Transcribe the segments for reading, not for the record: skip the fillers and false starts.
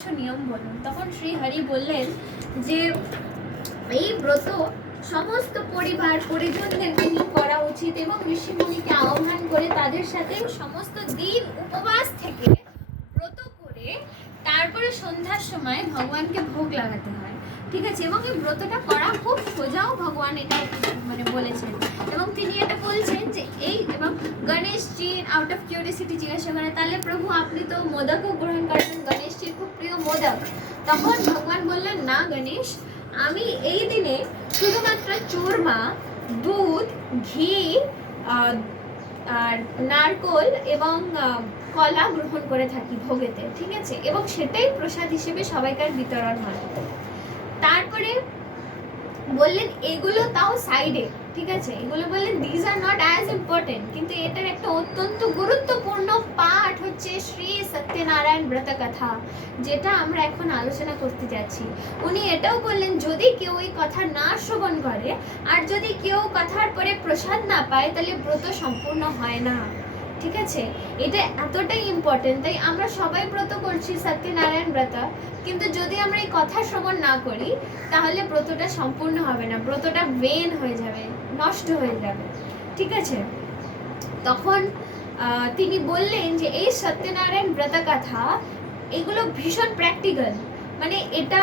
নিয়ম বলুন। তখন শ্রী হরি বললেন যে এই ব্রত সমস্ত পরিবার পরিজনদেরকে নিয়ে করা উচিত এবং ঋষিমুনিকে আহ্বান করে তাদের সাথে সমস্ত দিন উপবাস থেকে ব্রত করে তারপরে সন্ধ্যার সময় ভগবানকে ভোগ লাগাতে হয়, ঠিক আছে। এবং এই ব্রতটা করা খুব সোজাও, ভগবান এটা বলেছেন। এবং তিনি এটা বলছেন যে এই, এবং গণেশজি আউট অফ কিউরিয়াসিটি জিজ্ঞাসা করে, তাহলে প্রভু আপনি তো মোদকও গ্রহণ করবেন, গণেশজির খুব প্রিয় মোদক। তখন ভগবান বললেন, না গণেশ, আমি এই দিনে শুধুমাত্র চূরমা, দুধ, ঘি আর নারকোল এবং কলা গ্রহণ করে থাকি ভোগেতে, ঠিক আছে। এবং সেটাই প্রসাদ হিসেবে সবাইকার বিতরণ হয়। তারপরে বললেন এগুলো তাও সাইডে, ঠিক আছে, এগুলো বললেন this are not as important, কিন্তু এটার একটা অত্যন্ত গুরুত্বপূর্ণ পার্ট হচ্ছে শ্রী সত্যনারায়ণ ব্রত কথা, যেটা আমরা এখন আলোচনা করতে যাচ্ছি। উনি এটাও বললেন যদি কেউ এই কথা না শ্রবণ করে আর যদি কেউ কথার পরে প্রসাদ না পায় তাহলে ব্রত সম্পূর্ণ হয় না, ঠিক আছে। এটা এতটাই ইম্পর্টেন্ট, তাই আমরা সবাই ব্রত করছি সত্যনারায়ণ ব্রত, কিন্তু যদি আমরা এই কথা শ্রবণ না করি তাহলে ব্রতটা সম্পূর্ণ হবে না, ব্রতটা ভেন হয়ে যাবে, নষ্ট হয়ে যাবে, ঠিক আছে। তখন তিনি বললেন যে এই সত্যনারায়ণ ব্রত কথা এগুলো ভীষণ প্র্যাকটিক্যাল, মানে এটা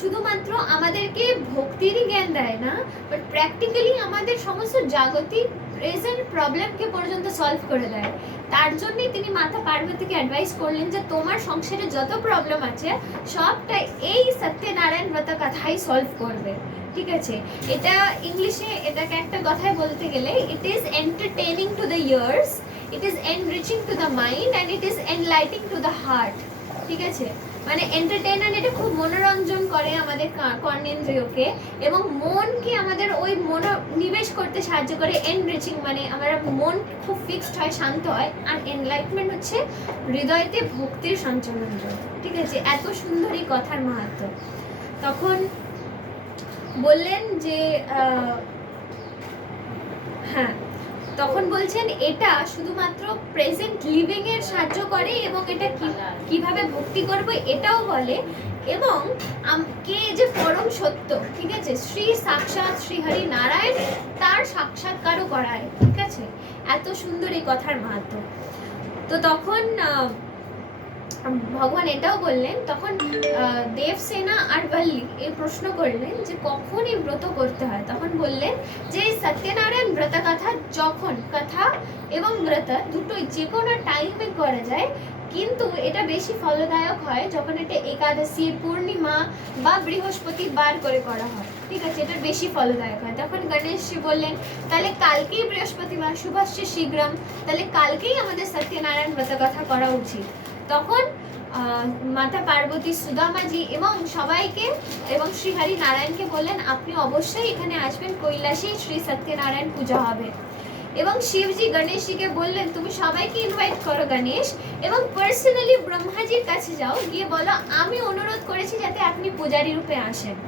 শুধুমাত্র আমাদেরকে ভক্তিরই জ্ঞান দেয় না, বাট প্র্যাকটিক্যালি আমাদের সমস্ত জাগতিক প্রেজেন্ট প্রবলেমকে পর্যন্ত সলভ করে দেয়। তার জন্যই তিনি মাতা পার্বতীকে অ্যাডভাইস করলেন যে তোমার সংসারে যত প্রবলেম আছে সবটা এই সত্যনারায়ণ ব্রত কথাই সলভ করবে, ঠিক আছে। এটা ইংলিশে এটাকে একটা কথায় বলতে গেলে it is entertaining to the years, it is enriching to the mind and it is enlightening to the heart, ঠিক আছে। মানে এন্টারটেইনার, এটা খুব মনোরঞ্জন করে আমাদের কর্ণেন্দ্রিয়কে এবং মনকে আমাদের ওই মনোনিবেশ করতে সাহায্য করে। এনরিচিং মানে আমার মন খুব ফিক্সড হয়, শান্ত হয়। আর এনলাইটমেন্ট হচ্ছে হৃদয়তে ভক্তির সঞ্চালন, ঠিক আছে। এত সুন্দর এই কথার মাহাত্ম্য। তখন বললেন যে হ্যাঁ, তখন বলছেন এটা শুধুমাত্র প্রেজেন্ট লিভিং এর সাহায্য করে এবং এটা কিভাবে ভক্তি করব এটাও বলে, এবং কে যে পরম সত্য, ঠিক আছে, শ্রী সাক্ষাৎ শ্রী হরি নারায়ণ, তার সাক্ষাৎকারও করায়, ঠিক আছে। এত সুন্দর এই কথার মাহাত্ম্য। তো তখন ভগবান এটাও বললেন, তখন দেবসেনা আর বল্লী এই প্রশ্ন করলেন যে কখন এই ব্রত করতে হয়। তখন বললেন যে সত্যনারায়ণ ব্রত কথা যখন কথা এবং ব্রত দুটোই যে কোনো টাইমে করা যায়, কিন্তু এটা বেশি ফলদায়ক হয় যখন এটা একাদশী, পূর্ণিমা বা বৃহস্পতিবার করে করা হয়, ঠিক আছে, এটা বেশি ফলদায়ক হয়। তখন গণেশজি বললেন তাহলে কালকেই বৃহস্পতিবার, শুভস্য শীঘ্রম, তাহলে কালকেই আমাদের সত্যনারায়ণ ব্রত কথা করা উচিত। তখন মাতা পার্বতী, সুদামাজি এবং সবাইকে এবং শ্রীহরি নারায়ণকে বললেন আপনি অবশ্যই এখানে আসবেন, কৈলাসে শ্রী সত্যনারায়ণ পূজা হবে। এবং শিবজি গণেশজিকে বললেন তুমি সবাইকে ইনভাইট করো গণেশ, এবং পার্সোনালি ব্রহ্মাজির কাছে যাও, গিয়ে বলো আমি অনুরোধ করেছি যাতে আপনি পূজারী রূপে আসেন।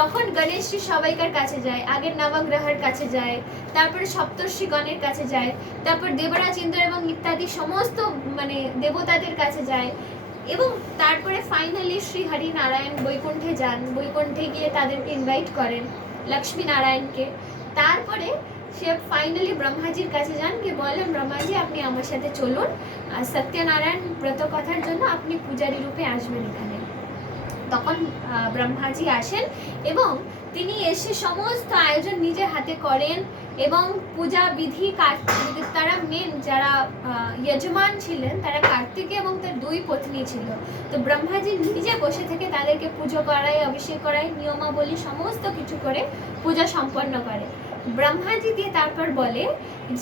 তখন গণেশজি সবাইকার কাছে যায়, আগে নবগ্রহের কাছে যায়, তারপরে সপ্তর্ষিগণের কাছে যায়, তারপর দেবরাজ ইন্দ্র এবং ইত্যাদি সমস্ত মানে দেবতাদের কাছে যায়, এবং তারপরে ফাইনালি শ্রী হরি নারায়ণ বৈকুণ্ঠে যান, বৈকুণ্ঠে গিয়ে তাদেরকে ইনভাইট করেন, লক্ষ্মী নারায়ণকে। তারপরে সে ফাইনালি ব্রহ্মাজির কাছে যান, গিয়ে বলেন ব্রহ্মাজি আপনি আমার সাথে চলুন, আর সত্যনারায়ণ ব্রত কথার জন্য আপনি পূজারী রূপে আসবেন এখানে। তখন ব্রহ্মাজি আসেন এবং তিনি এসে সমস্ত আয়োজন নিজের হাতে করেন, এবং পূজা বিধি তারা মেন যারা যজমান ছিলেন তারা কার্তিকে এবং তার দুই পত্নী ছিল। তো ব্রহ্মাজি নিজে বসে থেকে তাদেরকে পুজো করায়, অভিষেক করায়, নিয়মাবলী সমস্ত কিছু করে পূজা সম্পন্ন করে। ব্রহ্মাজি দিয়ে তারপর বলে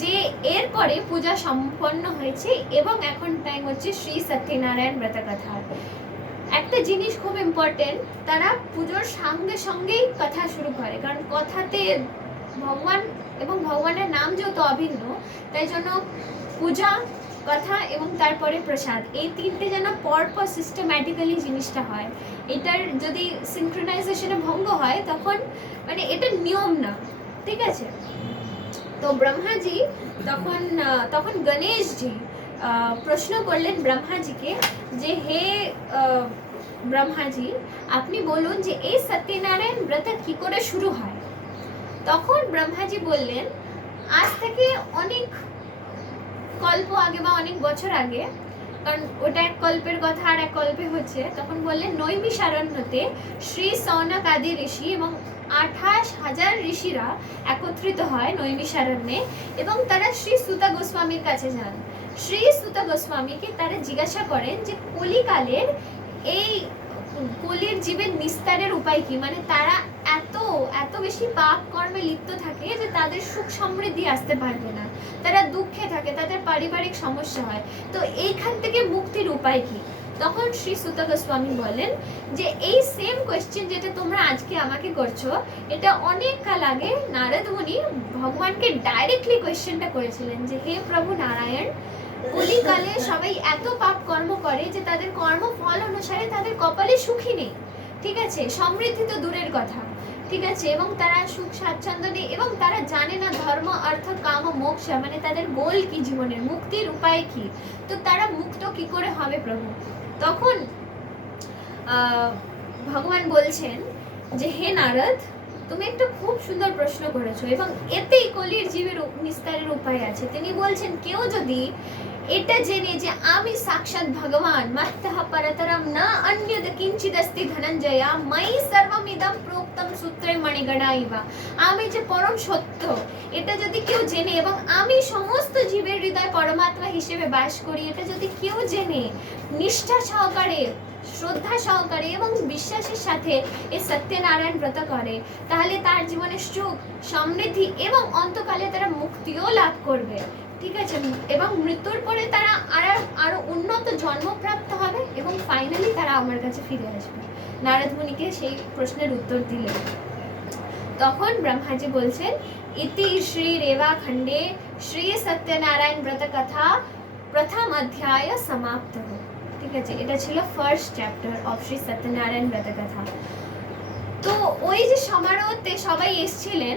যে এরপরে পূজা সম্পন্ন হয়েছে এবং এখন টাইম হচ্ছে শ্রী সত্যনারায়ণ ব্রত কথা। একটা জিনিস খুব ইম্পর্টেন্ট, তারা পুজোর সঙ্গে সঙ্গেই কথা শুরু করে, কারণ কথাতে ভগবান এবং ভগবানের নাম যেহেতু অভিন্ন, তাই জন্য পূজা, কথা এবং তারপরে প্রসাদ, এই তিনটে যেন পরপর সিস্টেম্যাটিক্যালি জিনিসটা হয়। এটার যদি সিনক্রোনাইজেশনে ভঙ্গ হয় তখন মানে এটা নিয়ম না, ঠিক আছে। তো ব্রহ্মাজি তখন গণেশজি প্রশ্ন করলেন ব্রহ্মাজিকে যে হে ব্রহ্মাজি আপনি বলুন যে এই সত্যনারায়ণ ব্রত কি করে শুরু হয়। তখন ব্রহ্মাজি বললেন আজ থেকে অনেক কল্প আগে বা অনেক বছর আগে, কারণ ওটা এক কল্পের কথা আর এক কল্পে হচ্ছে, তখন বললেন নৈমিষারণ্যতে শ্রী সৌনক আদি ঋষি এবং 28,000 ঋষিরা একত্রিত হয় নৈমিষারণ্যে, এবং তারা শ্রী সুত গোস্বামীর কাছে যান। শ্রী সুত গোস্বামীকে তারা জিজ্ঞাসা করেন যে কলিকালের এই কলির জীবের নিস্তারের উপায় কি, মানে তারা এত এত বেশি পাপ কর্মে লিপ্ত থাকে যে তাদের সুখ সমৃদ্ধি আসতে পারবে না, তারা দুঃখে থাকে, তাদের পারিবারিক সমস্যা হয়, তো এইখান থেকে মুক্তির উপায় কি। তখন শ্রী সুত গোস্বামী বলেন যে এই সেম কোয়েশ্চেন যেটা তোমরা আজকে আমাকে করছো, এটা অনেক কাল আগে নারদ মুনি ভগবানকে ডাইরেক্টলি কোয়েশ্চেনটা করেছিলেন যে হে প্রভু নারায়ণ, কলিকালে সবাই এত পাপ কর্ম করে যে তাদের কর্মফল অনুসারে তাদের কপালে সুখী নেই, ঠিক আছে, সমৃদ্ধি তো দূরের কথা, ঠিক আছে, এবং তারা সুখ স্বাচ্ছন্দ্য নেই, এবং তারা জানে না ধর্ম অর্থ কাম মোক্ষ, মানে তাদের গোল কি, জীবনের মুক্তির উপায় কি, তো তারা মুক্ত কি করে হবে প্রভু। তখন ভগবান বলছেন যে হে নারদ, তুমি একটা খুব সুন্দর প্রশ্ন করেছো এবং এতেই কলির জীবের নিস্তারের উপায় আছে। তিনি বলছেন কেউ যদি এটা জেনে যে আমি সাক্ষাৎ ভগবান মত্তঃ পরতরম না অন্যদ কিঞ্চিদস্তি ধনঞ্জয়া ময়ি সর্বমিদম প্রোক্তম সূত্রে মণিগণা ইবা, আমি যে পরম সত্য এটা যদি কেউ জেনে এবং আমি সমস্ত জীবের হৃদয় পরমাত্মা হিসেবে বাস করি, এটা যদি কেউ জেনে নিষ্ঠা সহকারে শ্রদ্ধা সহকারে এবং বিশ্বাসের সাথে এই সত্যনারায়ণ ব্রত করে, তাহলে তার জীবনে সুখ সমৃদ্ধি এবং অন্তকালে তারা মুক্তিও লাভ করবে, ঠিক আছে, এবং মৃত্যুর পরে তারা আরো উন্নত জন্মপ্রাপ্ত হবে এবং ফাইনালি তারা আমার কাছে ফিরে আসবে। নারদ মুনিকে সেই প্রশ্নের উত্তর দিলেন। তখন ব্রহ্মাজি বলছেন ইতি শ্রী রেবা খণ্ডে শ্রী সত্যনারায়ণ ব্রত কথা প্রথম অধ্যায় সমাপ্ত। ঠিক আছে, এটা ছিল first chapter of Shri Satyanarayan ব্রত কথা। তো ওই যে সমারোহতে সবাই এসেছিলেন,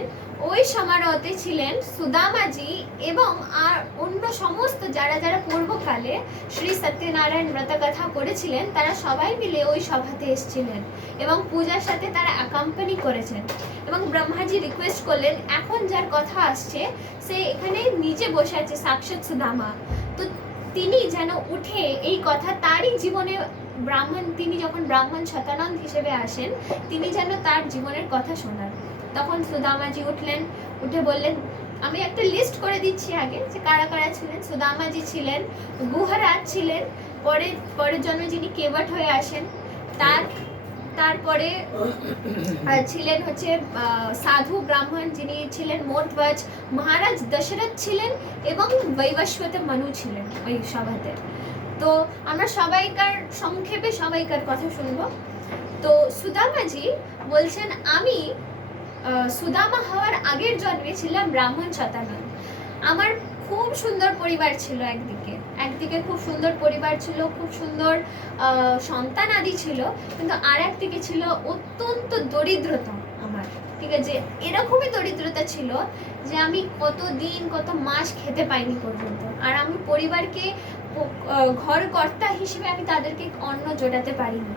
ওই সমারোহতে ছিলেন সুদামাজি এবং আর অন্য সমস্ত যারা যারা পূর্বকালে শ্রী সত্যনারায়ণ ব্রত কথা করেছিলেন, তারা সবাই মিলে ওই সভাতে এসেছিলেন এবং পূজার সাথে তারা অ্যাকম্পানি করেছেন। এবং ব্রহ্মাজি রিকোয়েস্ট করলেন এখন যার কথা আসছে সে এখানে নিচে বসে আছে সাক্ষাৎ সুদামা, তো তিনি যেন উঠে এই কথা তারই জীবনে ব্রাহ্মণ, তিনি যখন ব্রাহ্মণ শতানন্দ হিসেবে আসেন, তিনি যেন তার জীবনের কথা শোনান। তখন সুদামাজি উঠলেন, উঠে বললেন আমি একটা লিস্ট করে দিচ্ছি আগে যে কারা কারা ছিলেন। সুদামাজি ছিলেন, গুহরাজ ছিলেন, পরের জন্মে যিনি কেবট হয়ে আসেন, তারপরে ছিলেন হচ্ছে সাধু ব্রাহ্মণ যিনি ছিলেন মোর্ধ্বজ, মহারাজ দশরথ ছিলেন এবং বৈবস্বত মনু ছিলেন ওই সভাতে। তো আমরা সবাইকার সংক্ষেপে সবাইকার কথা শুনবো। তো সুদামাজি বলছেন আমি সুদামা হওয়ার আগের জন্মে ছিলাম ব্রাহ্মণ শতানন। আমার খুব সুন্দর পরিবার ছিল, একদিকে খুব সুন্দর পরিবার ছিল, খুব সুন্দর সন্তান আদি ছিল, কিন্তু আর একদিকে ছিল অত্যন্ত দরিদ্রতা আমার, ঠিক আছে, এরকমই দরিদ্রতা ছিল যে আমি কত দিন কত মাস খেতে পাইনি পর্যন্ত, আর আমি পরিবারকে ঘর কর্তা হিসেবে আমি তাদেরকে অন্ন জোটাতে পারিনি।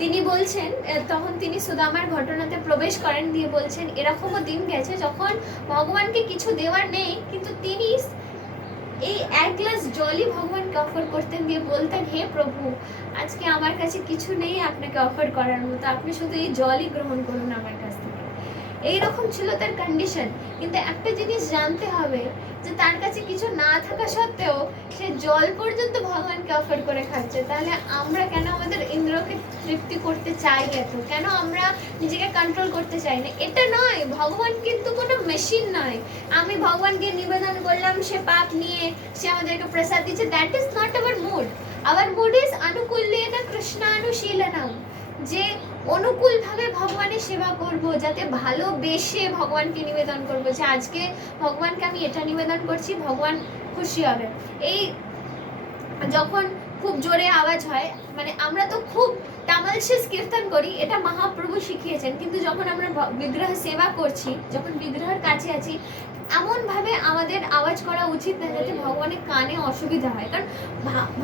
তিনি বলছেন, তখন তিনি সুদামার ঘটনাতে প্রবেশ করেন, দিয়ে বলছেন এরকমও দিন গেছে যখন ভগবানকে কিছু দেওয়ার নেই, কিন্তু তিনি এই এক গ্লাস জলই ভগবানকে অফার করতেন, দিয়ে বলতেন হে প্রভু আজকে আমার কাছে কিছু নেই আপনাকে অফার করার মতো, আপনি শুধু এই জলই গ্রহণ করুন আমার কাছ থেকে। এইরকম ছিল তার কন্ডিশন। কিন্তু একটা জিনিস জানতে হবে যে তার কাছে কিছু না থাকা সত্ত্বেও সে জল পর্যন্ত ভগবানকে অফার করে খাচ্ছে, তাহলে আমরা কেন আমাদের ইন্দ্রকে তৃপ্তি করতে চাই এত, কেন আমরা নিজেকে কন্ট্রোল করতে চাই না? এটা নয়, ভগবান কিন্তু কোনো মেশিন নয়। আমি ভগবানকে নিবেদন করলাম, সে পাপ নিয়ে সে আমাদেরকে প্রসাদ দিচ্ছে, that is not our mood. Our mood is অনুকূল্যেন কৃষ্ণানুশীলনম, যে অনুকূলভাবে ভগবানের সেবা করব, যাতে ভালোবেসে ভগবানকে নিবেদন করব, যে আজকে ভগবানকে আমি এটা নিবেদন করছি, ভগবান খুশি হবে। এই যখন খুব জোরে আওয়াজ হয়, মানে আমরা তো খুব তামালশেষ কীর্তন করি, এটা মহাপ্রভু শিখিয়েছেন, কিন্তু যখন আমরা বিগ্রহ সেবা করছি, যখন বিগ্রহের কাছে আছি, এমনভাবে আমাদের আওয়াজ করা উচিত না যাতে ভগবানের কানে অসুবিধা হয়, কারণ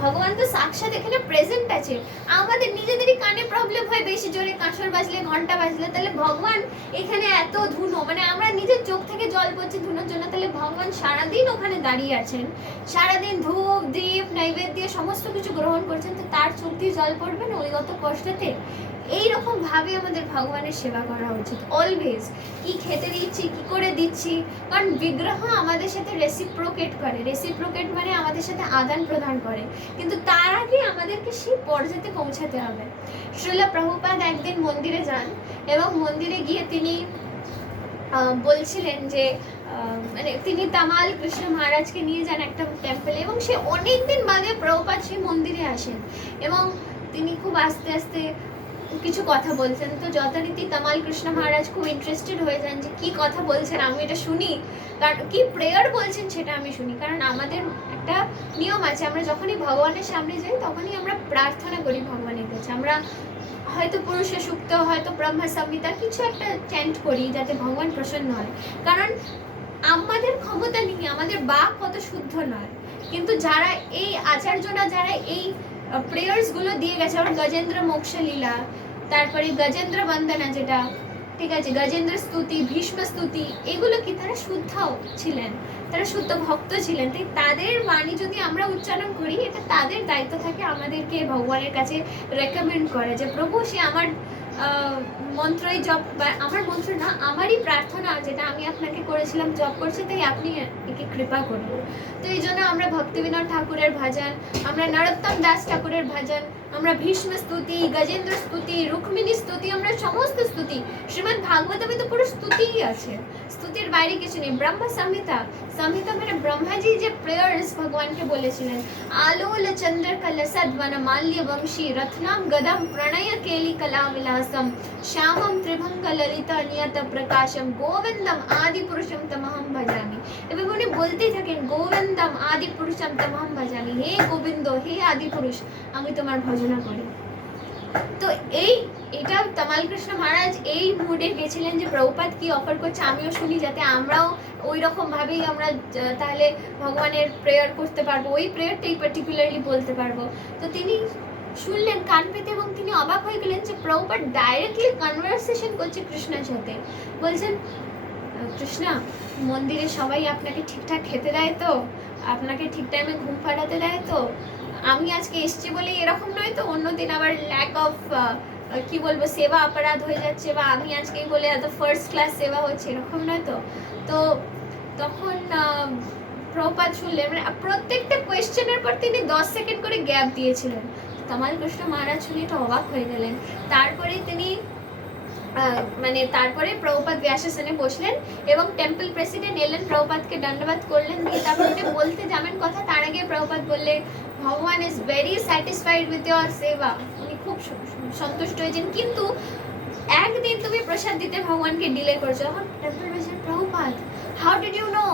ভগবান তো সাক্ষাৎ এখানে প্রেজেন্ট আছে। আমাদের নিজেদেরই কানে প্রবলেম হয় বেশি জোরে কাঁসর বাজলে, ঘন্টা বাজলে, তাহলে ভগবান এখানে এত ধুনো, মানে আমরা নিজের চোখ থেকে জল পড়ছে ধুনোর জন্য, তাহলে ভগবান সারাদিন ওখানে দাঁড়িয়ে আছেন, সারাদিন ধূপ দীপ নৈবেদ্য সমস্ত কিছু গ্রহণ করছেন, তো তার চোখ দিয়ে জল পড়বে না ওই অত কষ্টতে? এইরকম ভাবে আমাদের ভগবানের সেবা করা উচিত অলওয়েজ। কি খেতে দিচ্ছি, কি করে দিচ্ছি, কারণ বিগ্রহ আমাদের সাথে রেসিপ্রোকেট করে, রেসিপ্রোকেট মানে আমাদের সাথে আদান প্রদান করে, কিন্তু তার আগে আমাদেরকে সেই পর্যায়ে পৌঁছাতে হবে। শ্রীল প্রভুপাদ একদিন মন্দিরে যান এবং মন্দিরে গিয়ে তিনি বলছিলেন যে মানে তিনি তামাল কৃষ্ণ মহারাজকে নিয়ে যান একটা টেম্পলে, এবং সে অনেকদিন বাদে প্রভুপাদ সেই মন্দিরে আসেন এবং তিনি খুব আস্তে আস্তে কিছু কথা বলছেন। তো যথারীতি তামাল কৃষ্ণ মহারাজ খুব ইন্টারেস্টেড হয়ে যান যে কি কথা বলছেন, আমি এটা শুনি, কারণ কি প্রেয়ার বলছেন সেটা আমি শুনি। কারণ আমাদের একটা নিয়ম আছে, আমরা যখনই ভগবানের সামনে যাই তখনই আমরা প্রার্থনা করি ভগবানের কাছে, আমরা হয়তো পুরুষে সুক্ত, হয়তো ব্রহ্ম সংহিতা কিছু একটা চ্যান্ট করি যাতে ভগবান প্রসন্ন হয়। কারণ আমাদের ক্ষমতা নেই, আমাদের বাক কত শুদ্ধ নয়, কিন্তু যারা এই আচার্যরা যারা এই প্রেয়ার্স গুলো দিয়ে গেছে, আবার গজেন্দ্র মোক্ষ লীলা, তারপরে গজেন্দ্র বন্দনা যেটা, ঠিক আছে, গজেন্দ্র স্তুতি, ভীষ্ম স্তুতি, এগুলো কি তারা শুদ্ধ ছিলেন, তারা শুদ্ধ ভক্ত ছিলেন, তাই তাদের বাণী যদি আমরা উচ্চারণ করি এটা তাদের দায়িত্ব থাকে আমাদেরকে ভগবানের কাছে রেকমেন্ড করে যে প্রভু সে আমার মন্ত্রই জপ, বা আমার মন্ত্র না, আমারই প্রার্থনা যেটা আমি আপনাকে করেছিলাম জপ করছে, তাই আপনি একে কৃপা করুন। তো এই জন্য আমরা ভক্তিবিনোদ ঠাকুরের ভজন, আমরা নরোত্তম দাস ঠাকুরের ভজন, আমরা ভীষ্ম স্তুতি, গজেন্দ্র স্তুতি, রুক্মিণী স্তুতি, আমরা সমস্ত স্তুতি, শ্রীমদ্ ভাগবতমে তো পুরো স্তুতিই আছে, স্তুতির বাইরে কিছু নেই। ব্রহ্ম সংহিতা, সংহিতা মানে ব্রহ্মাজি যে প্রেয়ার্স ভগবানকে বলেছিলেন, আলোল চন্দ্র কলসদ বন মাল্য বংশী রত্নাম গদম প্রণয় কেলি কলা विलासम श्यामम त्रिभंग ललिता नियत प्रकाशम गोविंदम आदि पुरुषम तमहम भजामि। এবার উনি বলতেই থাকেন গোবিন্দম আদি পুরুষম তমহম ভজামি, হে গোবিন্দ, হে আদি পুরুষ, আমি তোমার ভজনা করি। তো এটা তামাল কৃষ্ণ মহারাজ এই মুডে গেছিলেন যে প্রভুপাদ কি অফার করছে আমিও শুনি, যাতে আমরাও ওই রকম ভাবেই আমরা তাহলে ভগবানের প্রেয়ার করতে পারবো, ওই প্রেয়ারটাই পার্টিকুলারলি বলতে পারবো। তো তিনি শুনলেন কান পেতে এবং তিনি অবাক হয়ে গেলেন যে প্রভুপাদ ডাইরেক্টলি কনভারসেশন করছে কৃষ্ণের সাথে। বলছেন, কৃষ্ণা, মন্দিরে সবাই আপনাকে ঠিকঠাক খেতে দেয় তো, আপনাকে ঠিক টাইমে ঘুম পাড়াতে দেয় তো, আমি আজকে এসছি বলে এরকম নয় তো অন্যদিন আবার ল্যাক অফ কি বলবো সেবা অপরাধ হয়ে যাচ্ছে, বা আমি আজকেই বলে এত ফার্স্ট ক্লাস সেবা হচ্ছে, এরকম নয় তো। তো তখন প্রভুপাদ শুনলেন, মানে প্রত্যেকটা কোয়েশ্চেনের পর তিনি 10 সেকেন্ড করে গ্যাপ দিয়েছিলেন। তামাল কৃষ্ণ মহারাজ শুনে এটা অবাক হয়ে গেলেন। তারপরে তিনি তারপরে প্রভুপাদ ব্যাসাসনে বসলেন এবং টেম্পল প্রেসিডেন্ট এলেন, প্রভুপাদকে দণ্ডবাদ করলেন, দিয়ে তারপর উনি বলতে যাবেন কথা, তার আগে প্রভুপাদ বললে ভগবান is very satisfied with your সেবা, উনি খুব সন্তুষ্ট হয়েছেন, কিন্তু একদিন তুমি প্রসাদ দিতে ভগবানকে ডিলে করছো। তখন temple president, Prabhupada, how did you know?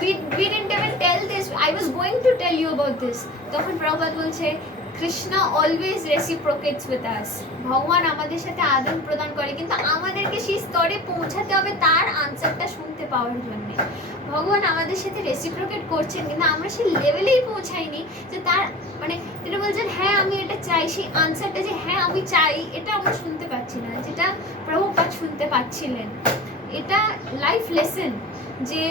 We didn't even tell this. I was going to tell you about this. তখন প্রভুপাদ বলছে, কৃষ্ণা অলওয়েজ রেসিপ্রোকেটস উইথ আস, ভগবান আমাদের সাথে আদান প্রদান করে, কিন্তু আমাদেরকে সেই স্তরে পৌঁছাতে হবে তার আনসারটা শুনতে পাওয়ার জন্য। ভগবান আমাদের সাথে রেসিপ্রোকেট করছেন, কিন্তু আমরা সেই লেভেলেই পৌঁছাইনি যে তার মানে তিনি বলছেন হ্যাঁ আমি এটা চাই, সেই আনসারটা যে হ্যাঁ আমি চাই এটা আমরা শুনতে পাচ্ছি না, যেটা প্রভুপাদ শুনতে পাচ্ছিলেন। এটা লাইফ লেসন যে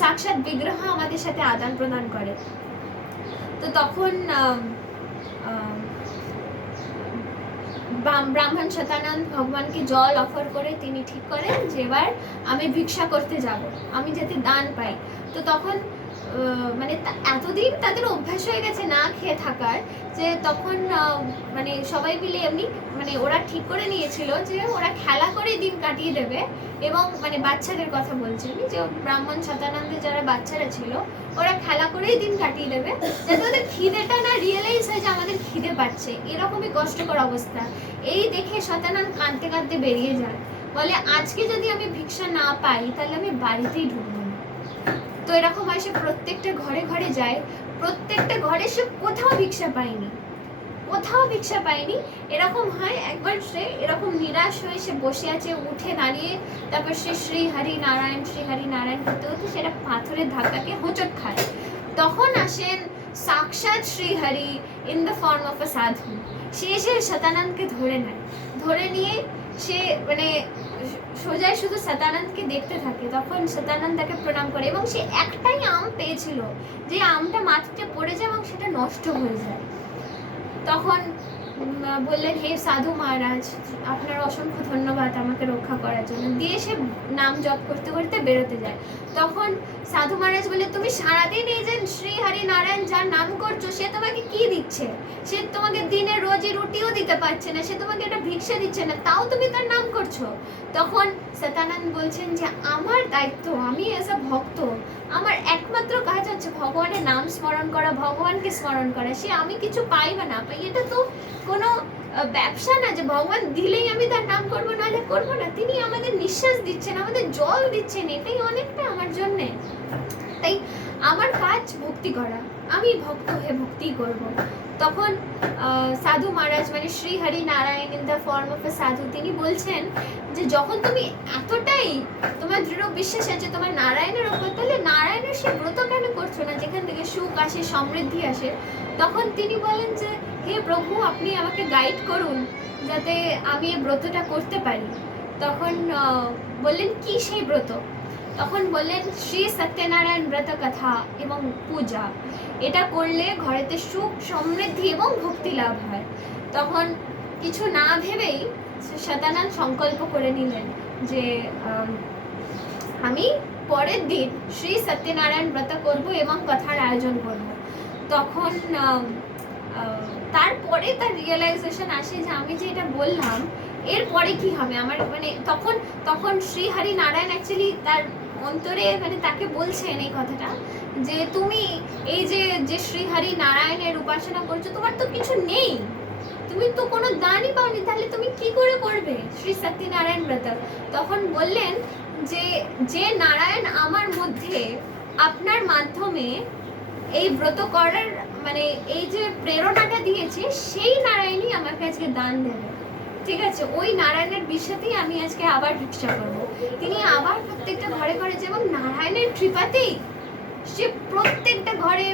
সাক্ষাৎ বিগ্রহ আমাদের সাথে আদান প্রদান করে। তো তখন ব্রাহ্মণ শতানন্দ ভগবানকে জল অফার করে তিনি ঠিক করেন যে এবার আমি ভিক্ষা করতে যাব, আমি যাতে দান পাই। তো তখন মানে এতদিন তাদের অভ্যাস হয়ে গেছে না খেয়ে থাকার, যে তখন মানে সবাই মিলে এমনি মানে ওরা ঠিক করে নিয়েছিল যে ওরা খেলা করে দিন কাটিয়ে দেবে, এবং মানে বাচ্চাদের কথা বলছেন যে ব্রাহ্মণ শতানন্দের যারা বাচ্চারা ছিল ওরা খেলা করেই দিন কাটিয়ে দেবে, যাতে ওদের খিদেটা না রিয়েলাইজ হয় যে আমাদের খিদে পাচ্ছে, এরকমই কষ্টকর অবস্থা। এই দেখে শতানন্দ কাঁদতে কাঁদতে বেরিয়ে যায়, বলে আজকে যদি আমি ভিক্ষা না পাই তাহলে আমি বাড়িতেই ঢুকবো না। তো এরকম হয় সে প্রত্যেকটা ঘরে ঘরে যায়, প্রত্যেকটা ঘরে সে কোথাও ভিক্ষা পায়নি, কোথাও ভিক্ষা পায়নি। এরকম হয় একবার সে এরকম নিরাশ হয়ে সে বসে আছে, উঠে দাঁড়িয়ে তারপর সে শ্রী হরি নারায়ণ করতে করতে সেটা পাথরের ধাক্কাকে হোঁচট খায়। তখন আসেন সাক্ষাৎ Shrihari in the form of a সাধু। সে এসে শতানন্দকে ধরে নেয়, ধরে নিয়ে সে মানে সোজায় শুধু শতানন্দকে দেখতে থাকে। তখন শতানন্দ তাকে প্রণাম করে এবং সে একটাই আম পেয়েছিল, যে আমটা মাটিতে পড়ে যায় এবং সেটা নষ্ট হয়ে যায়। তখন বললেন, হে সাধু মহারাজ, আপনার অসংখ্য ধন্যবাদ আমাকে রক্ষা করার জন্য। দিয়ে সে নাম জপ করতে করতে বেরোতে যায়। তখন সাধু মহারাজ বলে, তুমি সারাদিন এই যে শ্রী হরি নারায়ণ যার নাম করছো, সে তোমাকে কি দিচ্ছে? সে তোমাকে দিনে রোজি রুটিও দিতে পারছে না, সে তোমাকে একটা ভিক্ষা দিচ্ছে না, তাও তুমি তার নাম করছো। তখন শতানন্দ বলছেন যে আমার দায়িত্ব, আমি এজ আ ভক্ত, আমার একমাত্র কাজ হচ্ছে ভগবানের নাম স্মরণ করা, ভগবানকে স্মরণ করা। সে আমি কিছু পাই বা না পাই, এটা তো কোনো ব্যবসা না যে ভগবান দিলেই আমি তার নাম করবো নাহলে করবো না। তিনি আমাদের নিঃশ্বাস দিচ্ছেন, আমাদের জল দিচ্ছেন, এটাই অনেকটা আমার জন্যে। তাই আমার কাজ ভক্তি করা, আমি ভক্ত হয়ে ভক্তি করব। তখন সাধু মহারাজ মানে Shri Hari Narayan in the form of a sadhu, তিনি বলছেন যে যখন তুমি এতটাই তোমার দৃঢ় বিশ্বাস আছে তোমার নারায়ণের ওপর, তাহলে নারায়ণের সে ব্রত কেন করছো না যেখান থেকে সুখ আসে, সমৃদ্ধি আসে? তখন তিনি বলেন যে হে প্রভু, আপনি আমাকে গাইড করুন যাতে আমি এই ব্রতটা করতে পারি। তখন বললেন, কি সেই ব্রত? তখন বললেন, শ্রী সত্যনারায়ণ ব্রত কথা এবং পূজা, এটা করলে ঘরেতে সুখ, সমৃদ্ধি এবং ভক্তি লাভ হয়। তখন কিছু না ভেবেই শতানন্দ সংকল্প করে নিলেন যে আমি পরের দিন শ্রী সত্যনারায়ণ ব্রত করব এবং কথার আয়োজন করব। তখন তারপরে তার রিয়েলাইজেশন আসে যে আমি যে এটা বললাম এরপরে কি হবে আমার, মানে তখন শ্রী হরি নারায়ণ অ্যাকচুয়ালি তার অন্তরে মানে তাকে বলছেন এই কথাটা যে তুমি এই যে শ্রী হরি নারায়ণের উপাসনা করছো, তোমার তো কিছু নেই, তুমি তো কোনো দানই পাওনি, তাহলে তুমি কি করে করবে শ্রী সত্যনারায়ণ ব্রত? তখন বললেন যে নারায়ণ আমার মধ্যে আপনার মাধ্যমে এই ব্রত করার মানে এই যে প্রেরণাটা দিয়েছে, সেই নারায়ণই আমাকে আজকে দান দেবে। ঠিক আছে, ওই নারায়ণের বিশ্বাসেই আমি আজকে আবার ভিক্ষা করবো। তিনি আবার প্রত্যেকটা ঘরে ঘরে, এবং নারায়ণের কৃপাতেই সে প্রত্যেকটা ঘরে